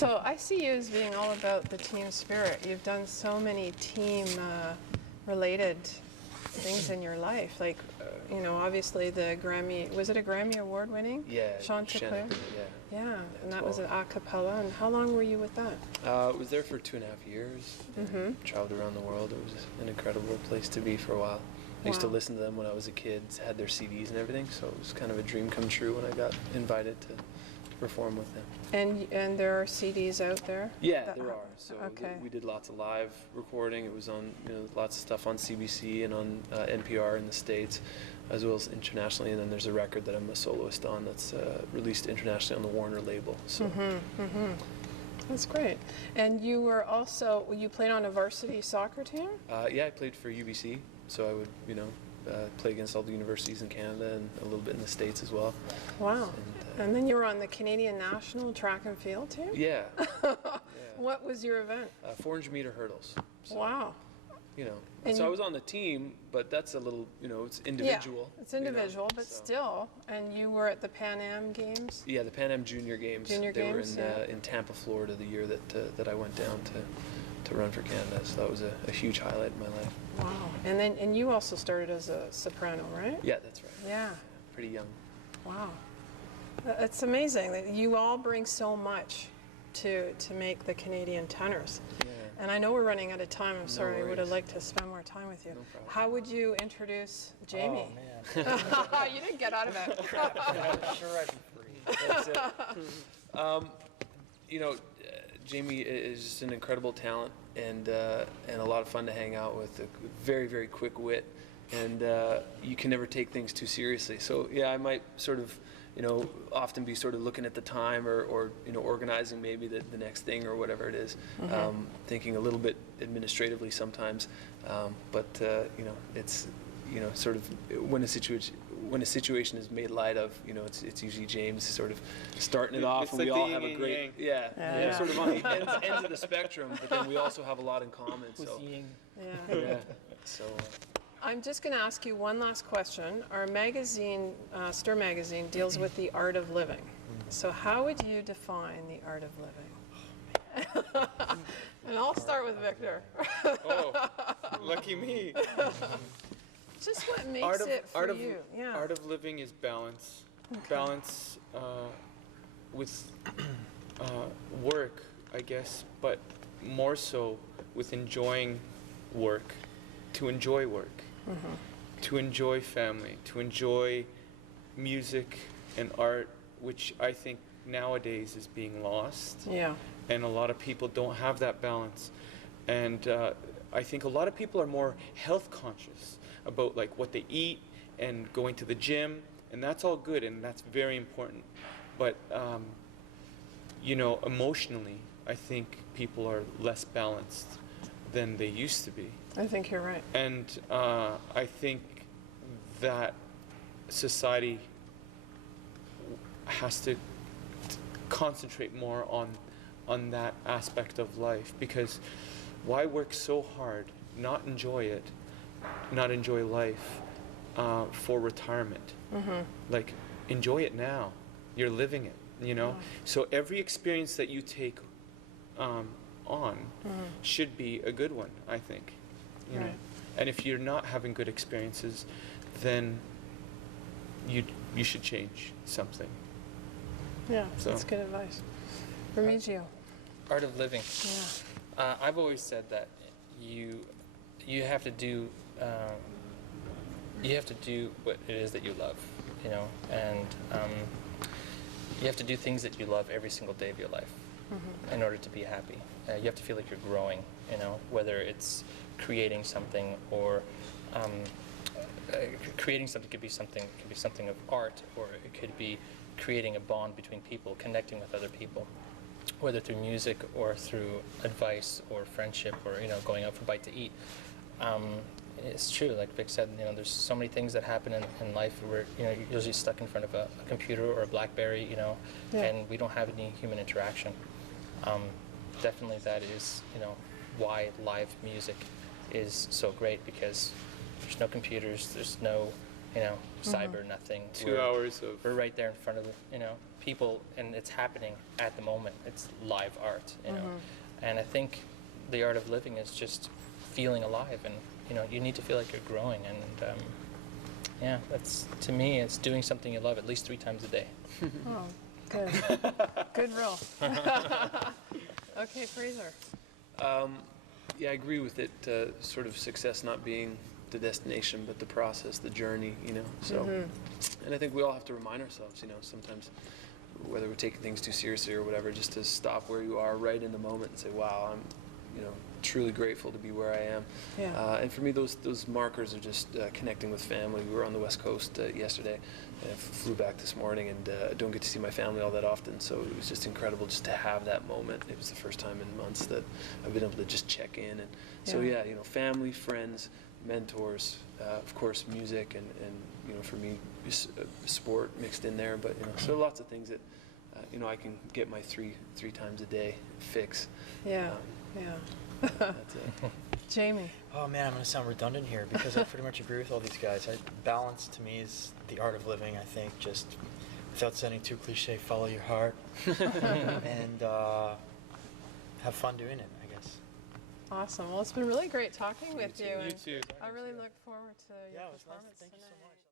So I see you as being all about the team spirit. You've done so many team related things in your life, like obviously the Grammy, was it a Grammy award winning? Yeah, Chanticleer. Yeah, and that was an a cappella. And how long were you with that? I was there for 2.5 years. Traveled around the world. It was an incredible place to be for a while. I used to listen to them when I was a kid, had their CDs and everything, so it was kind of a dream come true when I got invited to perform with them. And there are CDs out there? Yeah, there are. So we did lots of live recording. It was on lots of stuff on CBC and on NPR in the States, as well as internationally. And then there's a record that I'm a soloist on that's released internationally on the Warner label. So. That's great. And you were also, you played on a varsity soccer team? Yeah, I played for UBC, so I would play against all the universities in Canada and a little bit in the States as well. Wow. And then you were on the Canadian national track and field team? Yeah. What was your event? 400-meter hurdles. So, wow. So I was on the team, but that's a little, it's individual. Yeah, it's individual, but still. And you were at the Pan Am Games? Yeah, the Pan Am Junior Games. They were in Tampa, Florida, the year that I went down to run for Canada. So that was a huge highlight in my life. Wow. And you also started as a soprano, right? Yeah, that's right. Yeah. Pretty young. Wow. It's amazing that you all bring so much to make the Canadian Tenors. Yeah. And I know we're running out of time. I'm sorry. I would have liked to spend more time with you. No problem. How would you introduce Jamie? Oh, man. You didn't get out of it. I'm sure I'd be free. That's it. Jamie is just an incredible talent and a lot of fun to hang out with. A very, very quick wit, and you can never take things too seriously. So yeah, I might sort of, often be sort of looking at the time or organizing maybe the next thing or whatever it is, thinking a little bit administratively sometimes, but it's sort of when a situation is made light of, it's usually James sort of starting it off, and we all have a great, sort of on the ends of the spectrum, but then we also have a lot in common. So so. I'm just going to ask you one last question. Our magazine, Stir Magazine, deals with the art of living. So how would you define the art of living? And I'll start with Victor. Oh, lucky me. Just what makes it for you. Yeah. Art of living is balance. Okay. Balance with work, I guess, but more so with enjoying work, to enjoy work. To enjoy family, to enjoy music and art, which I think nowadays is being lost. Yeah. And a lot of people don't have that balance. And I think a lot of people are more health conscious about like what they eat and going to the gym, and that's all good and that's very important. But emotionally, I think people are less balanced than they used to be. I think you're right. And I think that society has to concentrate more on that aspect of life, because why work so hard, not enjoy life for retirement? Like, enjoy it now. You're living it, So every experience that you take on should be a good one, I think. You know, and if you're not having good experiences, then you should change something. Yeah, that's good advice. Remigio. Art of living. Yeah. I've always said that you have to do what it is that you love, and you have to do things that you love every single day of your life in order to be happy. You have to feel like you're growing, whether it's creating something or creating something could be something of art, or it could be creating a bond between people, connecting with other people, whether through music or through advice or friendship or going out for a bite to eat. It's true, like Vic said, there's so many things that happen in life where you're usually stuck in front of a computer or a BlackBerry, and we don't have any human interaction. Definitely that is why live music is so great, because there's no computers, there's no cyber nothing. 2 hours of We're right there in front of people, and it's happening at the moment. It's live art, and I think the art of living is just feeling alive, and you need to feel like you're growing, and that's, to me, it's doing something you love at least 3 times a day. Oh, good. Good rule. Okay, Fraser. Yeah, I agree with it. Sort of success not being the destination, but the process, the journey. So, and I think we all have to remind ourselves. Sometimes, whether we're taking things too seriously or whatever, just to stop where you are right in the moment and say, "Wow, I'm, truly grateful to be where I am." Yeah. And for me, those markers are just connecting with family. We were on the West Coast yesterday. I flew back this morning, and I don't get to see my family all that often, so it was just incredible just to have that moment. It was the first time in months that I've been able to just check in. And so, family, friends, mentors, of course, music, and for me, sport mixed in there. But, so lots of things that, I can get my three times a day fix. Yeah, That's it. Jamie. Oh man, I'm going to sound redundant here because I pretty much agree with all these guys. Balance to me is the art of living, I think, just without sounding too cliche, follow your heart and have fun doing it, I guess. Awesome. Well, it's been really great talking with you. You and too. I really look forward to your Yeah, it was nice. performance Thank you so tonight. much.